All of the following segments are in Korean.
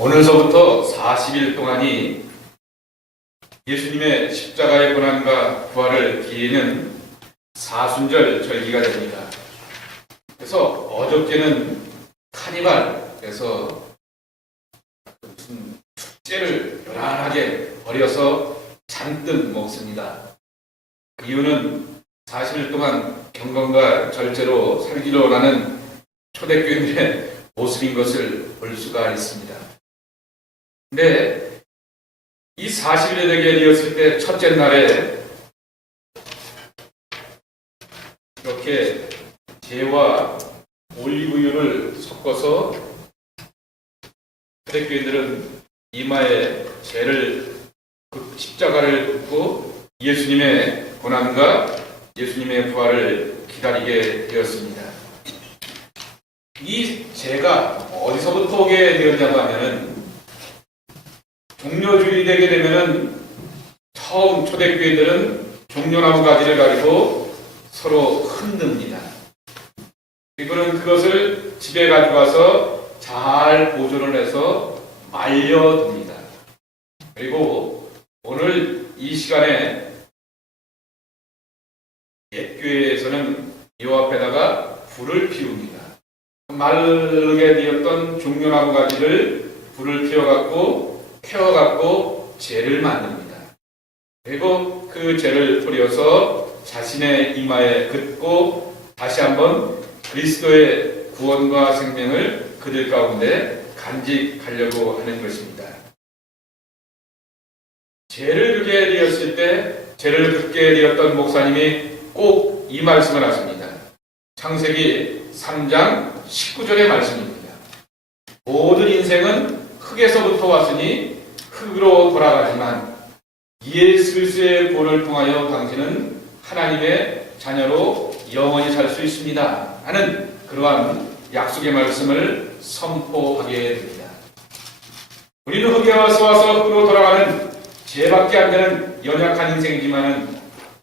오늘서부터 40일 동안이 예수님의 십자가의 고난과 부활을 기리는 사순절 절기가 됩니다. 그래서 어저께는 카니발, 그래서 무슨 축제를 요란하게 벌여서 잔뜩 먹습니다. 그 이유는 40일 동안 경건과 절제로 살기를 원하는 초대교인들의 모습인 것을 볼 수가 있습니다. 근데 이 40일이 되게 되었을 때 첫째 날에 이렇게 재와 올리브유를 섞어서 초대교인들은 이마에 재를 십자가를 긋고 예수님의 고난과 예수님의 부활을 기다리게 되었습니다. 이 재가 어디서부터 오게 되었냐고 하면은 종려주일이 되게 되면은 처음 초대교회들은 종려나무 가지를 가지고 서로 흔듭니다. 그리고는 그것을 집에 가지고 와서 잘 보존을 해서 말려둡니다. 그리고 오늘 이 시간에 옛교회에서는 요 앞에다가 불을 피웁니다. 마르게 되었던 종려나무 가지를 불을 피워갖고 켜갖고 재를 만듭니다. 그리고 그 재를 뿌려서 자신의 이마에 긋고 다시 한번 그리스도의 구원과 생명을 그들 가운데 간직하려고 하는 것입니다. 재를 긋게 되었을 때 재를 긋게 되었던 목사님이 꼭 이 말씀을 하십니다. 창세기 3장 19절의 말씀입니다. 모든 인생은 흙에서부터 왔으니 흙으로 돌아가지만 예수 그리스도의 구원을 통하여 당신은 하나님의 자녀로 영원히 살 수 있습니다 하는 그러한 약속의 말씀을 선포하게 됩니다. 우리는 흙에 와서 흙으로 돌아가는 죄밖에 안 되는 연약한 인생이지만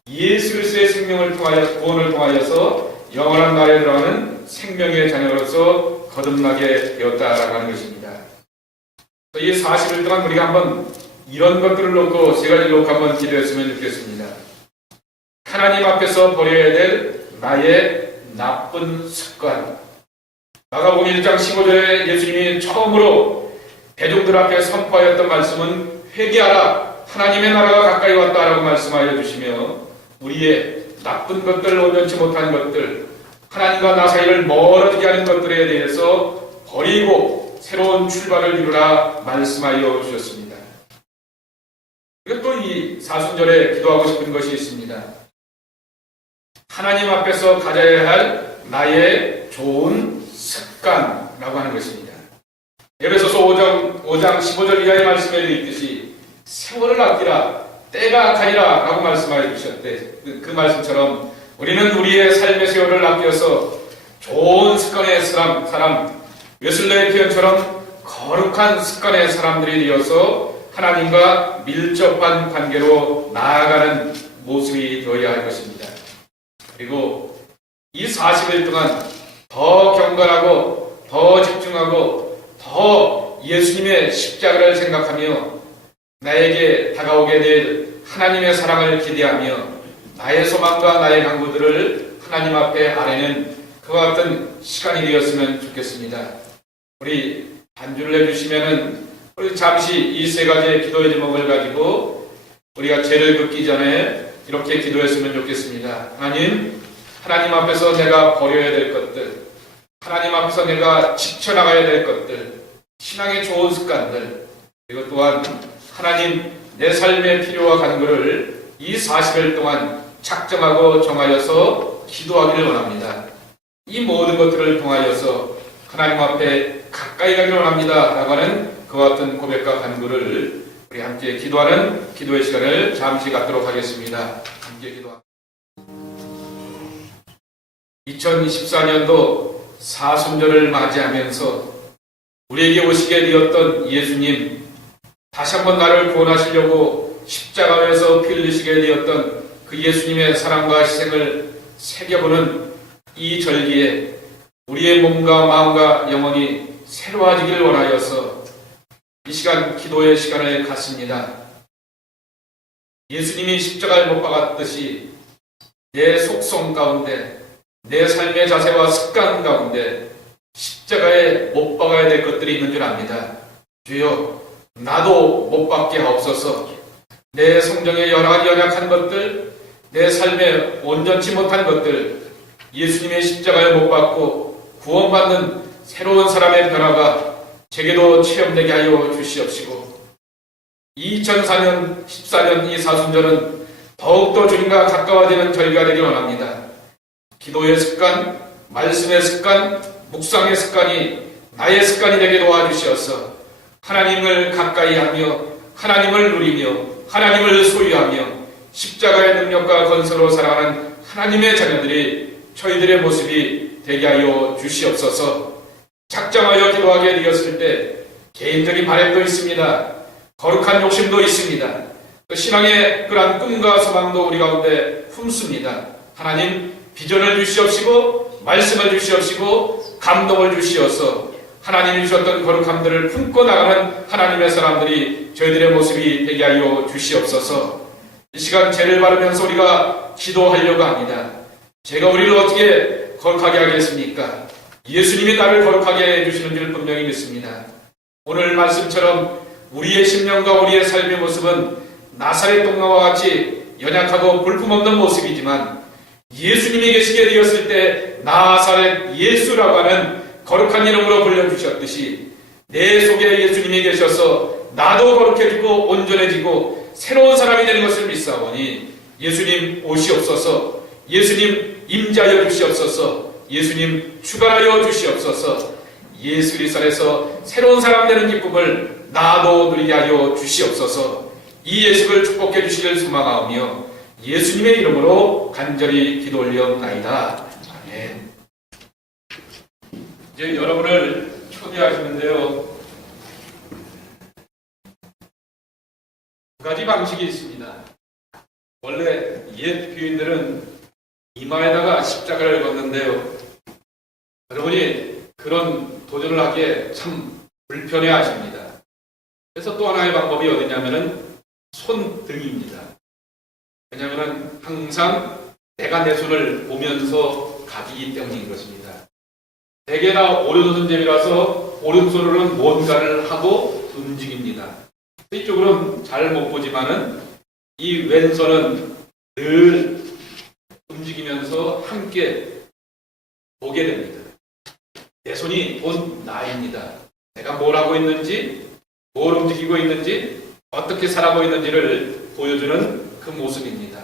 예수 그리스도의 생명을 통하여 구원을 통하여서 영원한 나라에 들어가는 생명의 자녀로서 거듭나게 되었다라고 하는 것입니다. 이 40일 동안 우리가 한번 이런 것들을 놓고 세 가지를 놓고 한번 기도했으면 좋겠습니다. 하나님 앞에서 버려야 될 나의 나쁜 습관. 마가복음 1장 15절에 예수님이 처음으로 대중들 앞에 선포하였던 말씀은 회개하라, 하나님의 나라가 가까이 왔다라고 말씀하여 주시며 우리의 나쁜 것들, 온전치 못한 것들, 하나님과 나 사이를 멀어지게 하는 것들에 대해서 버리고 새로운 출발을 이루라 말씀하여 주셨습니다. 그리고 또 이 사순절에 기도하고 싶은 것이 있습니다. 하나님 앞에서 가져야 할 나의 좋은 습관이라고 하는 것입니다. 에베소서 5장 15절 이하의 말씀에 있듯이 세월을 아끼라, 때가 가리라 라고 말씀하여 주셨대. 그 말씀처럼 우리는 우리의 삶의 세월을 아껴서 좋은 습관의 사람 웨슬레의 표현처럼 거룩한 습관의 사람들이 되어서 하나님과 밀접한 관계로 나아가는 모습이 되어야 할 것입니다. 그리고 이 40일 동안 더 경건하고 더 집중하고 더 예수님의 십자가를 생각하며 나에게 다가오게 될 하나님의 사랑을 기대하며 나의 소망과 나의 강구들을 하나님 앞에 아뢰는 그와 같은 시간이 되었으면 좋겠습니다. 우리 반주를 해주시면은 우리 잠시 이 세 가지의 기도의 제목을 가지고 우리가 죄를 긋기 전에 이렇게 기도했으면 좋겠습니다. 하나님 앞에서 내가 버려야 될 것들, 하나님 앞에서 내가 지켜나가야 될 것들, 신앙의 좋은 습관들, 그리고 또한 하나님 내 삶의 필요와 간구를 이 40일 동안 작정하고 정하여서 기도하기를 원합니다. 이 모든 것들을 통하여서 하나님 앞에 가까이 가기를 원합니다 라고 하는 그와 같은 고백과 간구를 우리 함께 기도하는 기도의 시간을 잠시 갖도록 하겠습니다. 함께 기도합니다. 2024년도 사순절을 맞이하면서 우리에게 오시게 되었던 예수님, 다시 한번 나를 구원하시려고 십자가에서 피 흘리시게 되었던 그 예수님의 사랑과 희생을 새겨보는 이 절기에 우리의 몸과 마음과 영혼이 새로워지기를 원하여서 이 시간 기도의 시간을 갖습니다. 예수님이 십자가에 못 박았듯이 내 속성 가운데, 내 삶의 자세와 습관 가운데 십자가에 못 박아야 될 것들이 있는 줄 압니다. 주여, 나도 못 박게 하옵소서. 내 성정에 연약한 것들, 내 삶에 온전치 못한 것들, 예수님의 십자가에 못 박고 구원받는 새로운 사람의 변화가 제게도 체험되게 하여 주시옵시고, 2004년, 14년 이 사순절은 더욱더 주님과 가까워지는 절기가 되길 원합니다. 기도의 습관, 말씀의 습관, 묵상의 습관이 나의 습관이 되게 도와주시어서 하나님을 가까이 하며 하나님을 누리며 하나님을 소유하며 십자가의 능력과 건설로 살아가는 하나님의 자녀들이 저희들의 모습이 되게 하여 주시옵소서. 작정하여 기도하게 되었을 때 개인적인 바람도 있습니다. 거룩한 욕심도 있습니다. 신앙의 그러한 꿈과 소망도 우리 가운데 품습니다. 하나님, 비전을 주시옵시고 말씀을 주시옵시고 감동을 주시어서 하나님이 주셨던 거룩함들을 품고 나가는 하나님의 사람들이 저희들의 모습이 되게 하여 주시옵소서. 이 시간 죄를 바르면서 우리가 기도하려고 합니다. 제가 우리를 어떻게 거룩하게 하겠습니까? 예수님이 나를 거룩하게 해주시는 줄 분명히 믿습니다. 오늘 말씀처럼 우리의 심령과 우리의 삶의 모습은 나사렛 동화와 같이 연약하고 볼품없는 모습이지만 예수님이 계시게 되었을 때 나사렛 예수라고 하는 거룩한 이름으로 불려주셨듯이 내 속에 예수님이 계셔서 나도 거룩해지고 온전해지고 새로운 사람이 되는 것을 믿사오니 예수님 오시옵소서. 예수님 임재하여 주시옵소서. 예수님 주관하여 주시옵소서. 예수 그리스도 안에서 새로운 사람 되는 기쁨을 나도 누리게 하여 주시옵소서. 이 예식을 축복해 주시길 소망하오며 예수님의 이름으로 간절히 기도 올려옵나이다. 아멘. 이제 여러분을 초대하시는데요, 두 가지 방식이 있습니다. 원래 옛 교인들은 이마에다가 십자가를 걷는데요, 여러분이 그런 도전을 하기에 참 불편해 하십니다. 그래서 또 하나의 방법이 어디냐면은 손등입니다. 왜냐하면 항상 내가 내 손을 보면서 가기 때문인 것입니다. 대개나 오른손잡이라서 오른손으로는 뭔가를 하고 움직입니다. 이쪽으로는 잘 못 보지만은 이 왼손은 늘 움직이면서 함께 보게 됩니다. 내 손이 곧 나입니다. 내가 뭘 하고 있는지, 뭘 움직이고 있는지, 어떻게 살아가고 있는지를 보여주는 그 모습입니다.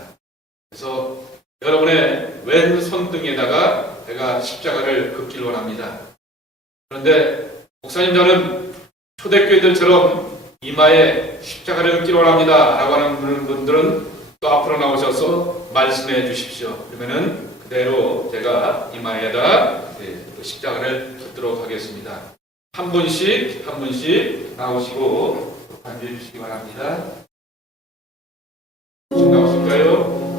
그래서 여러분의 왼 손등에다가 제가 십자가를 긋기를 원합니다. 그런데 목사님, 저는 초대교회들처럼 이마에 십자가를 긋기를 원합니다 라고 하는 분들은 또 앞으로 나오셔서 말씀해 주십시오. 그러면은 그대로 제가 이마에다 십자가를 긋도록 하겠습니다. 한 분씩 나오시고 반주해 주시기 바랍니다. 나오실까요?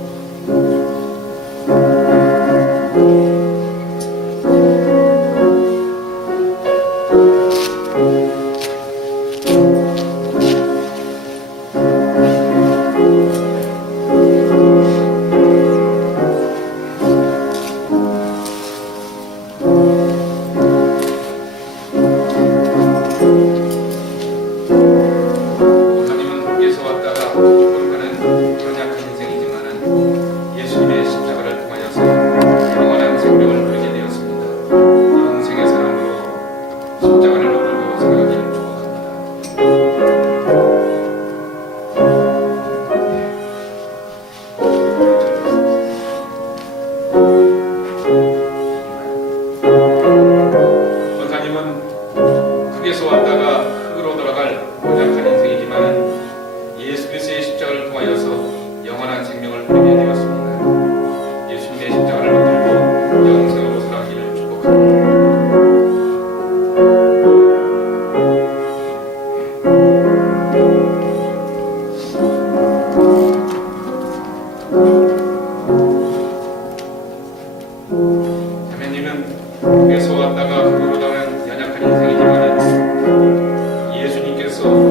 자매님은 흑에서 왔다가 흑으로 가는 연약한 인생이지만 예수님께서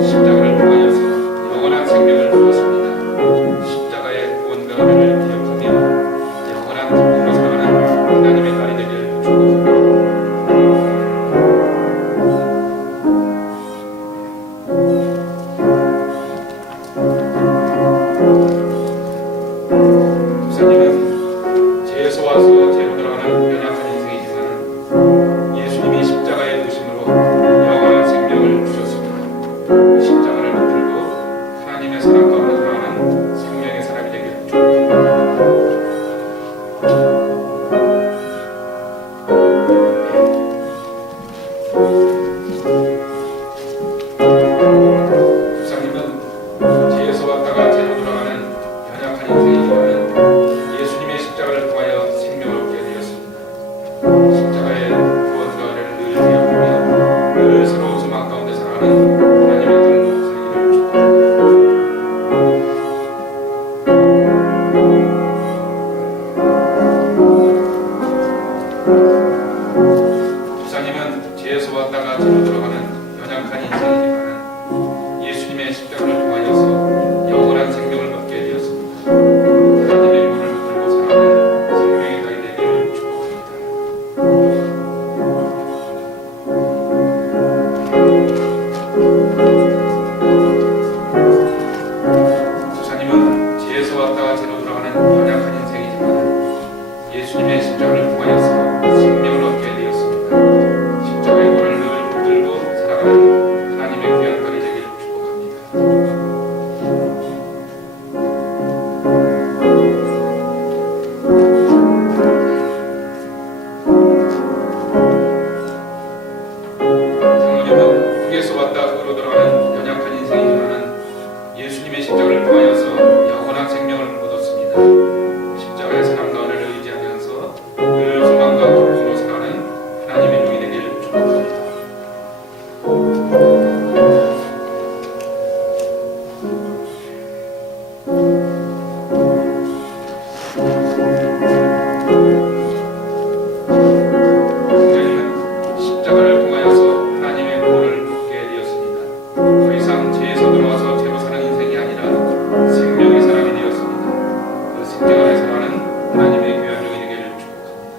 들어가는 연약한 인생이지만 예수님이 십자가에 부심으로 영원한 생명을 주셨습니다. 그 십자가를 붙들고 하나님의 사랑 가운데 살아가는 생명의 사람이 되기를 축복합니다. 집사님은 죄에서 왔다가 죄로 들어가는 연약한 인생이지만 예수님의 십자가를 통하여서 영원한 생명을 얻게 되었습니다. 하나님의 문을 붙들고 살아가는 생명의 달이 되기를 축복합니다. 집사님은 죄에서 왔다가 죄로 들어가는 연약한 인생이지만 예수님의 십자가를 통하여서 생명을 얻게 되었습니다. 십자가의 문을 늘 붙들고 살아가는 하나님의 귀한 딸이 되기를 축복합니다. 장모님은 흙에서 왔다 흙으로 들어가는 연약한 인생이지만 예수님의 십자가를 통하여서 영원한 생명을 얻었습니다. 십자가의 사랑과 은혜를 의지하면서 늘 소망과 기쁨으로 살아가는 하나님의 종이 되기를 축복합니다. 성령님은 십자가를 통하여서 하나님의 구원을 얻게 되었습니다. 더 이상 죄에서 들어와서 죄로 사는 인생이 아니라 생명의 사람이 되었습니다. 그 십자가 안에 살아가는 하나님의 귀한 종이 되기를 축복합니다.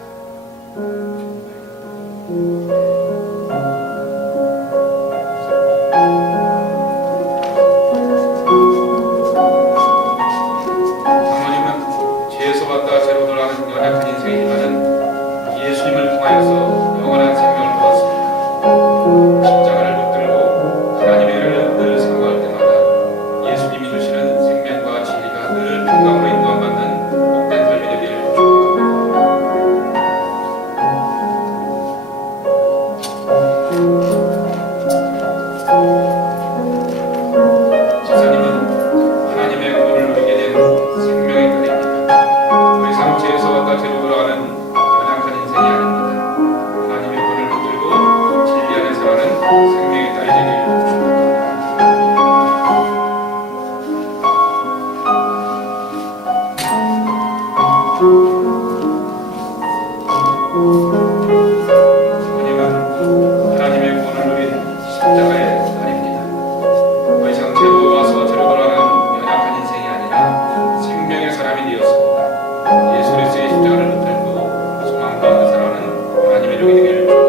장모님은 죄에서 왔다 죄로 돌아가는 연약한 인생이지만 예수님을 통하여서 영원한 생명을 보았습니다. 십자가를 붙들고 하나님의 은혜를 늘 사모할 때마다 예수님이 주시는 생명과 진리가 늘 평강으로 인도함받는 복된 삶이 되기를 축복합니다. 집사님은 하나님의 구원을 누리게 된 생명의 딸입니다. 더 이상 죄에서 왔다 죄로 돌아가는 연약한 인생이 아닙니다. 하나님의 구원을 붙들고 진리 안에 살아가는 생명의 딸이 되기를 축복합니다. 부모님은 하나님의 구원을 누린 십자가의 딸입니다. 더 이상 죄로 와서 죄로 돌아가는 연약한 인생이 아니라 생명의 사람이 되었습니다. 예수 그리스도의 십자가를 붙들고 소망 가운데 살아가는 하나님의 종이 되기를 축복합니다.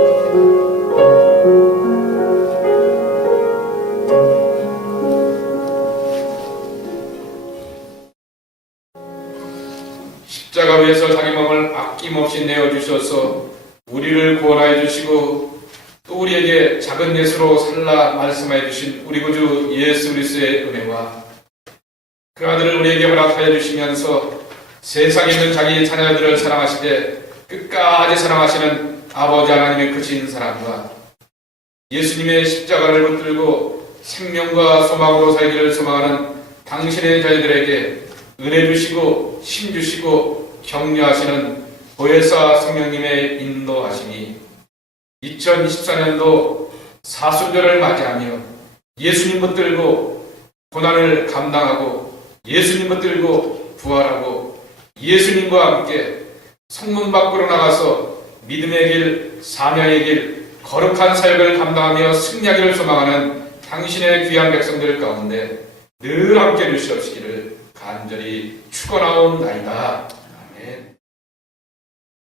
십자가 위에서 자기 몸을 아낌없이 내어주셔서 우리를 구원하여 주시고 또 우리에게 작은 예수로 살라 말씀하여 주신 우리 구주 예수 그리스도의 은혜와 그 아들을 우리에게 허락하여 주시면서 세상에 있는 자기 자녀들을 사랑하시되 끝까지 사랑하시는 아버지 하나님의 크신 사랑과 예수님의 십자가를 붙들고 생명과 소망으로 살기를 소망하는 당신의 자녀들에게 은혜 주시고 힘 주시고 격려하시는 보혜사 성령님의 인도하심이 2024년도 사순절을 맞이하며 예수님 붙들고 고난을 감당하고 예수님 붙들고 부활하고 예수님과 함께 성문 밖으로 나가서 믿음의 길, 사명의 길, 거룩한 사역을 감당하며 승리하기를 소망하는 당신의 귀한 백성들 가운데 늘 함께 해주시옵시기를 간절히 축원하옵나이다.